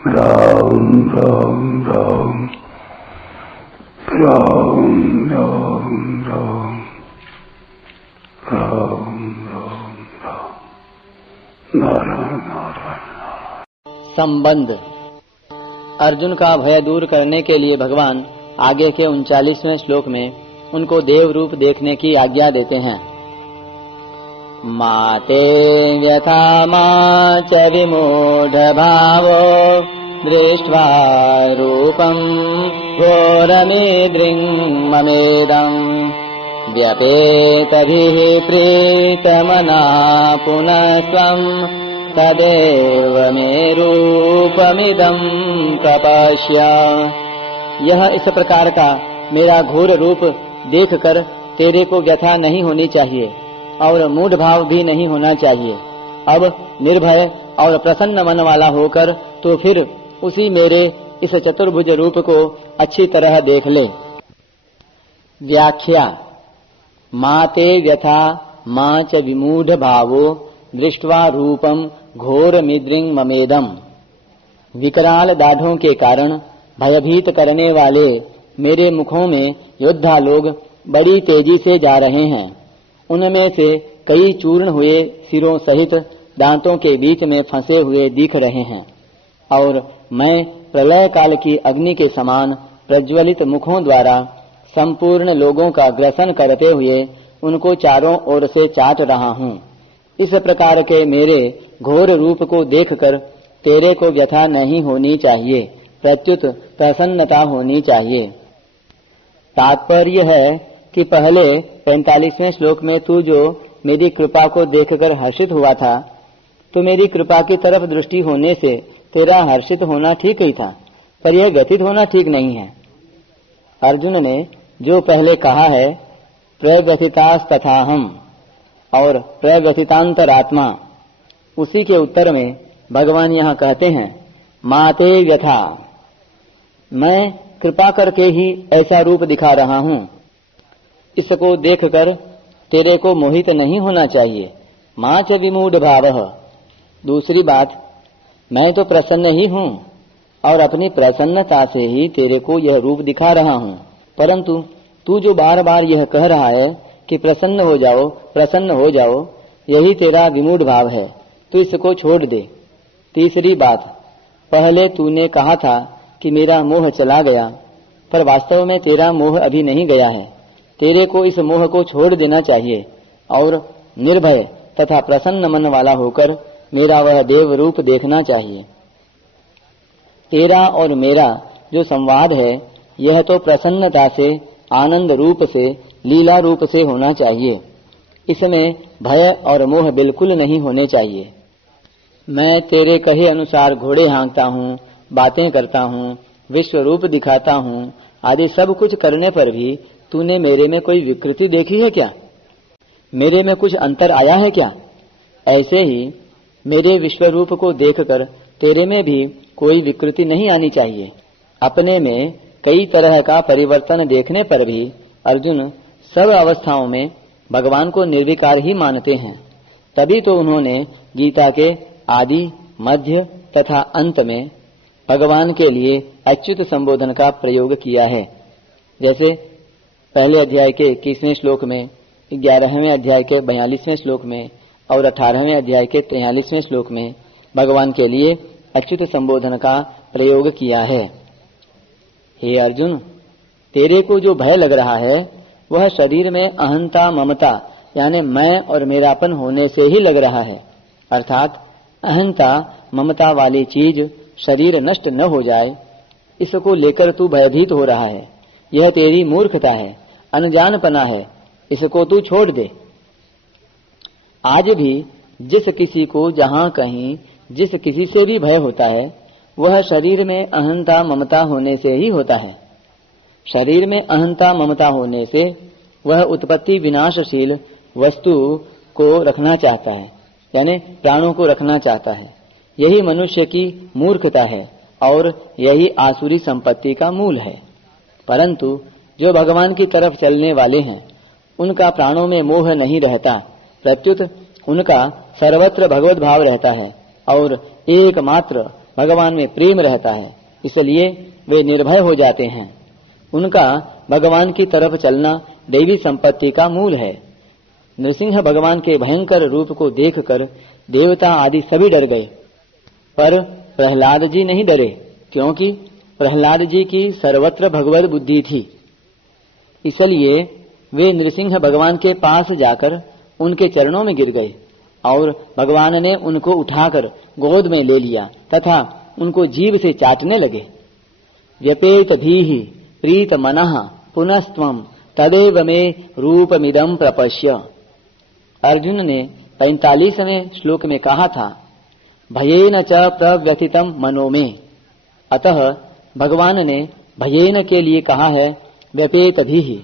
राम राम राम राम राम राम राम राम राम नारायण नारायण। संबंध। अर्जुन का भय दूर करने के लिए भगवान आगे के 39वें श्लोक में उनको देव रूप देखने की आज्ञा देते हैं। माते व्यथा मा च विमूढ़ भावो दृष्ट्वा रूपं घोरमीदृङ् ममेदम् व्यपेतभिः प्रीतमना पुनः त्वं तदेव मे रूपमिदं प्रपश्य। यह इस प्रकार का मेरा घोर रूप देखकर तेरे को व्यथा नहीं होनी चाहिए और मूढ़ भाव भी नहीं होना चाहिए। अब निर्भय और प्रसन्न मन वाला होकर तो फिर उसी मेरे इस चतुर्भुज रूप को अच्छी तरह देख ले। व्याख्या। माते व्यथा मा च विमूढ़ भावो दृष्ट्वा रूपम घोर मिद्रिंग ममेदम। विकराल दाढ़ों के कारण भयभीत करने वाले मेरे मुखों में योद्धा लोग बड़ी तेजी से जा रहे हैं। उनमें से कई चूर्ण हुए सिरों सहित दांतों के बीच में फंसे हुए दिख रहे हैं और मैं प्रलय काल की अग्नि के समान प्रज्वलित मुखों द्वारा संपूर्ण लोगों का ग्रसन करते हुए उनको चारों ओर से चाट रहा हूँ। इस प्रकार के मेरे घोर रूप को देखकर तेरे को व्यथा नहीं होनी चाहिए, प्रत्युत प्रसन्नता होनी चाहिए। तात्पर्य है कि पहले 45वें श्लोक में तू जो मेरी कृपा को देखकर हर्षित हुआ था, तो मेरी कृपा की तरफ दृष्टि होने से तेरा हर्षित होना ठीक ही था, पर यह व्यथित होना ठीक नहीं है। अर्जुन ने जो पहले कहा है प्रव्यथितास्तथाहम् और प्रव्यथितांतरात्मा, उसी के उत्तर में भगवान यहाँ कहते हैं माते व्यथा। मैं कृपा करके ही ऐसा रूप दिखा रहा हूँ, इसको देखकर तेरे को मोहित नहीं होना चाहिए। मा च विमूढ़ भावः। दूसरी बात, मैं तो प्रसन्न ही हूँ और अपनी प्रसन्नता से ही तेरे को यह रूप दिखा रहा हूँ, परंतु तू जो बार बार यह कह रहा है कि प्रसन्न हो जाओ प्रसन्न हो जाओ, यही तेरा विमूढ़ भाव है, तो इसको छोड़ दे। तीसरी बात, पहले तूने कहा था कि मेरा मोह चला गया, पर वास्तव में तेरा मोह अभी नहीं गया है। तेरे को इस मोह को छोड़ देना चाहिए और निर्भय तथा प्रसन्न मन वाला होकर मेरा वह देव रूप देखना चाहिए। तेरा और मेरा जो संवाद है, यह तो प्रसन्नता से, आनंद रूप से, लीला रूप से होना चाहिए। इसमें भय और मोह बिल्कुल नहीं होने चाहिए। मैं तेरे कहे अनुसार घोड़े हाँकता हूँ, बातें करता हूँ, विश्व रूप दिखाता हूँ, आदि सब कुछ करने पर भी तूने मेरे में कोई विकृति देखी है क्या? मेरे में कुछ अंतर आया है क्या? ऐसे ही मेरे विश्व रूप को देखकर तेरे में भी कोई विकृति नहीं आनी चाहिए। अपने में कई तरह का परिवर्तन देखने पर भी अर्जुन सब अवस्थाओं में भगवान को निर्विकार ही मानते हैं। तभी तो उन्होंने गीता के आदि, मध्य तथा अंत में भगवान के लिए अच्युत संबोधन का प्रयोग किया है। जैसे पहले अध्याय के 21वें श्लोक में, 11वें अध्याय के 42वें श्लोक में और 18वें अध्याय के 43वें श्लोक में भगवान के लिए अच्युत संबोधन का प्रयोग किया है। हे अर्जुन, तेरे को जो भय लग रहा है वह शरीर में अहंता ममता यानी मैं और मेरापन होने से ही लग रहा है। अर्थात अहंता ममता वाली चीज शरीर नष्ट न हो जाए, इसको लेकर तू भयभीत हो रहा है। यह तेरी मूर्खता है, अनजानपना है, इसको तू छोड़ दे। आज भी जिस किसी को जहाँ कहीं जिस किसी से भी भय होता है, वह शरीर में अहंता ममता होने से ही होता है। शरीर में अहंता ममता होने से वह उत्पत्ति विनाशशील वस्तु को रखना चाहता है, यानी प्राणों को रखना चाहता है। यही मनुष्य की मूर्खता है और यही आसुरी संपत्ति का मूल है। परंतु जो भगवान की तरफ चलने वाले हैं, उनका प्राणों में मोह नहीं रहता, प्रत्युत उनका सर्वत्र भगवत भाव रहता है और एकमात्र भगवान में प्रेम रहता है, इसलिए वे निर्भय हो जाते हैं। उनका भगवान की तरफ चलना दैवी संपत्ति का मूल है। नृसिंह भगवान के भयंकर रूप को देखकर देवता आदि सभी डर गए, पर प्रहलाद जी नहीं डरे, क्योंकि प्रहलाद जी की सर्वत्र भगवत बुद्धि थी। इसलिए वे नृसिंह भगवान के पास जाकर उनके चरणों में गिर गए और भगवान ने उनको उठाकर गोद में ले लिया तथा उनको जीभ से चाटने लगे। व्यपेत धीहि प्रीत मनः पुनस्त्वं तदेव मे रूपमिदं प्रपश्य। अर्जुन ने 45वें श्लोक में कहा था, भयेन च प्रव्यथितं मनो में। अतः भगवान ने भयेन के लिए कहा है व्यपेत धीहि,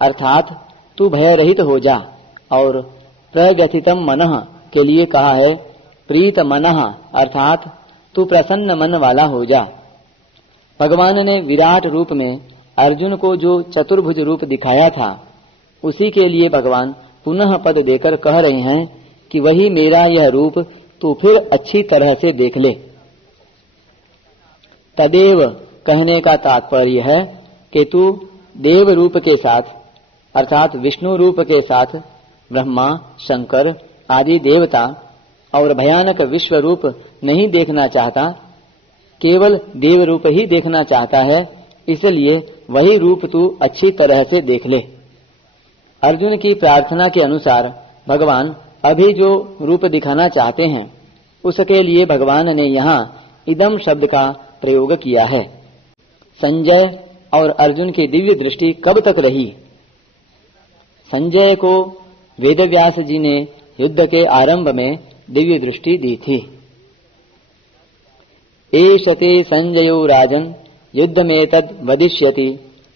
अर्थात तू भय रहित हो जा, और प्रव्यथितं मनः के लिए कहा है प्रीत मनः, अर्थात तू प्रसन्न मन वाला हो जा। भगवान ने विराट रूप में अर्जुन को जो चतुर्भुज रूप दिखाया था, उसी के लिए भगवान पुनः पद देकर कह रहे हैं कि वही मेरा यह रूप तू फिर अच्छी तरह से देख ले। तदेव कहने का तात्पर्य है कि तू देव रूप के साथ, अर्थात विष्णु रूप के साथ ब्रह्मा, शंकर आदि देवता और भयानक विश्व रूप नहीं देखना चाहता, केवल देव रूप ही देखना चाहता है, इसलिए वही रूप तू अच्छी तरह से देख ले। अर्जुन की प्रार्थना के अनुसार भगवान अभी जो रूप दिखाना चाहते हैं, उसके लिए भगवान ने यहाँ इदम शब्द का प्रयोग किया है। संजय और अर्जुन की दिव्य दृष्टि कब तक रही? संजय को वेदव्यास जी ने युद्ध के आरंभ में दिव्य दृष्टि दी थी। एषते संजयो राजन युद्धमेतद् वदिष्यति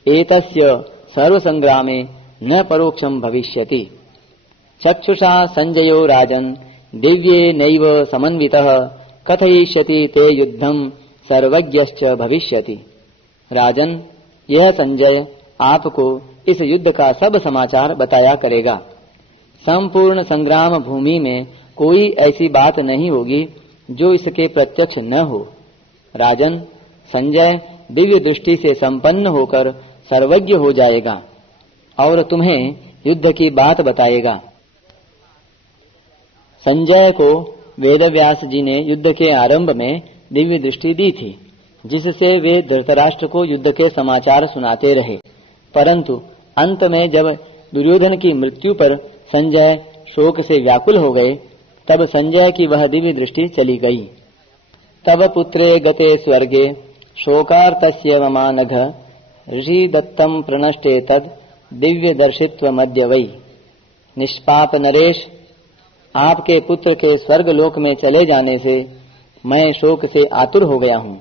एतस्य सर्वसंग्रामे न परोक्षं भविष्यति। चक्षुषा संजयो राजन दिव्ये नैव समन्वितः कथयिष्यति ते युद्धं सर्वज्ञश्च भविष्यति। राजन, यह संजय आपको इस युद्ध का सब समाचार बताया करेगा। संपूर्ण संग्राम भूमि में कोई ऐसी बात नहीं होगी जो इसके प्रत्यक्ष न हो। राजन, संजय दिव्य दृष्टि से संपन्न होकर सर्वज्ञ हो जाएगा और तुम्हें युद्ध की बात बताएगा। संजय को वेदव्यास जी ने युद्ध के आरंभ में दिव्य दृष्टि दी थी, जिससे वे धृतराष्ट्र को युद्ध के समाचार सुनाते रहे। परंतु अंत में जब दुर्योधन की मृत्यु पर संजय शोक से व्याकुल हो गए, तब संजय की वह दिव्य दृष्टि चली गई। तब पुत्रे गते स्वर्गे शोकार्तस्य ममानघ ऋषि दत्तम प्रणष्टे तद दिव्य दर्शित्व मध्य वै। निष्पाप नरेश, आपके पुत्र के स्वर्ग लोक में चले जाने से मैं शोक से आतुर हो गया हूँ,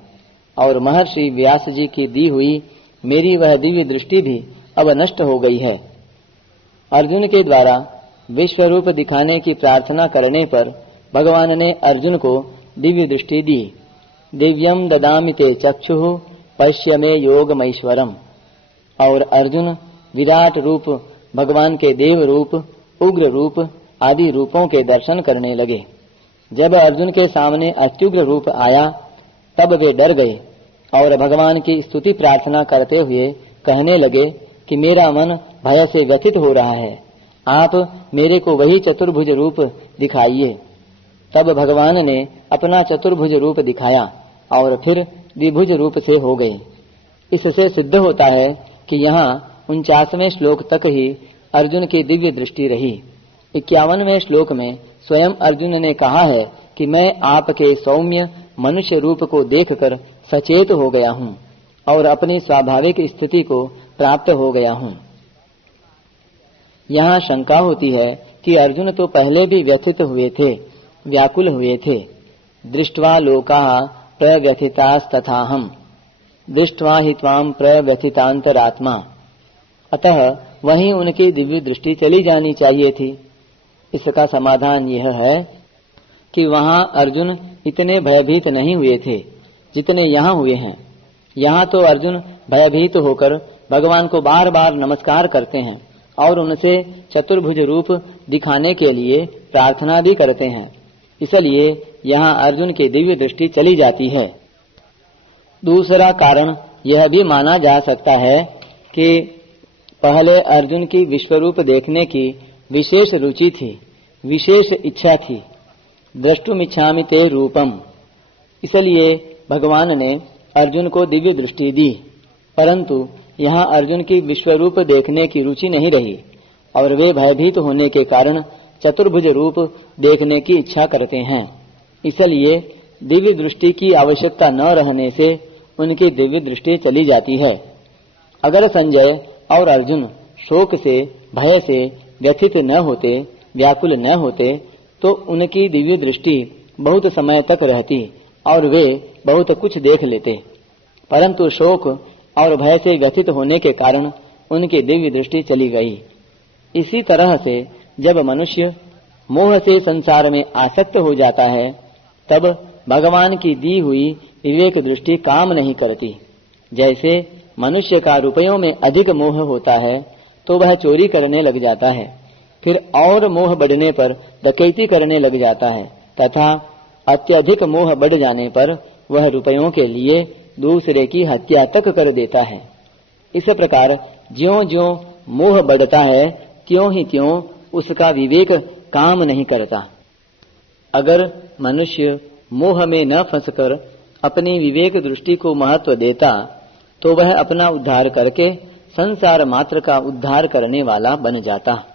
और महर्षि व्यास जी की दी हुई मेरी वह दिव्य दृष्टि भी अब नष्ट हो गई है। अर्जुन के द्वारा विश्व रूप दिखाने की प्रार्थना करने पर भगवान ने अर्जुन को दिव्य दृष्टि दी। दिव्यम ददामि ते चक्षुः पश्य मे योगमैश्वरम। और अर्जुन विराट रूप, भगवान के देव रूप, उग्र रूप आदि रूपों के दर्शन करने लगे। जब अर्जुन के सामने अत्युग्र रूप आया, तब वे डर गए और भगवान की स्तुति प्रार्थना करते हुए कहने लगे कि मेरा मन भय से व्यथित हो रहा है, आप मेरे को वही चतुर्भुज रूप दिखाइए। तब भगवान ने अपना चतुर्भुज रूप दिखाया और फिर द्विभुज रूप से हो गए। इससे सिद्ध होता है कि यहाँ 49वें श्लोक तक ही अर्जुन की दिव्य दृष्टि रही। 51वें श्लोक में स्वयं अर्जुन ने कहा है कि मैं आपके सौम्य मनुष्य रूप को देखकर सचेत हो गया हूँ और अपनी स्वाभाविक स्थिति को प्राप्त हो गया हूँ। यहाँ शंका होती है कि अर्जुन तो पहले भी व्यथित हुए थे, व्याकुल हुए थे। दृष्ट्वा लोकाः प्रव्यथितास्तथाहम् दृष्ट्वा हि त्वां प्रव्यथितान्तरात्मा। अतः वहीं उनकी दिव्य दृष्टि चली जानी चाहिए थी। इसका समाधान यह है कि वहाँ अर्जुन इतने भयभीत नहीं हुए थे जितने यहाँ हुए हैं। यहाँ तो अर्जुन भयभीत होकर भगवान को बार बार नमस्कार करते हैं और उनसे चतुर्भुज रूप दिखाने के लिए प्रार्थना भी करते हैं। इसलिए यहाँ अर्जुन की दिव्य दृष्टि चली जाती है। दूसरा कारण यह भी माना जा सकता है कि पहले अर्जुन की विश्वरूप देखने की विशेष रुचि थी, विशेष इच्छा थी। द्रष्टुमिच्छामि ते रूपम, इसलिए भगवान ने अर्जुन को दिव्य दृष्टि दी। परंतु यहाँ अर्जुन की विश्वरूप देखने की रुचि नहीं रही और वे भयभीत होने के कारण चतुर्भुज रूप देखने की इच्छा करते हैं। इसलिए दिव्य दृष्टि की आवश्यकता न रहने से उनकी दिव्य दृष्टि चली जाती है। अगर संजय और अर्जुन शोक से, भय से व्यथित न होते, व्याकुल न होते, तो उनकी दिव्य दृष्टि बहुत समय तक रहती और वे बहुत कुछ देख लेते। परंतु शोक और भय से व्यथित होने के कारण उनकी दिव्य दृष्टि चली गई। इसी तरह से जब मनुष्य मोह से संसार में आसक्त हो जाता है, तब भगवान की दी हुई विवेक दृष्टि काम नहीं करती। जैसे मनुष्य का रुपयों में अधिक मोह होता है तो वह चोरी करने लग जाता है, फिर और मोह बढ़ने पर डकैती करने लग जाता है, तथा अत्यधिक मोह बढ़ जाने पर वह रुपयों के लिए दूसरे की हत्या तक कर देता है। इस प्रकार ज्यों-ज्यों मोह बढ़ता है, त्यों ही त्यों उसका विवेक काम नहीं करता। अगर मनुष्य मोह में न फंसकर अपनी विवेक दृष्टि को महत्व देता तो वह अपना उद्धार करके संसार मात्र का उद्धार करने वाला बन जाता।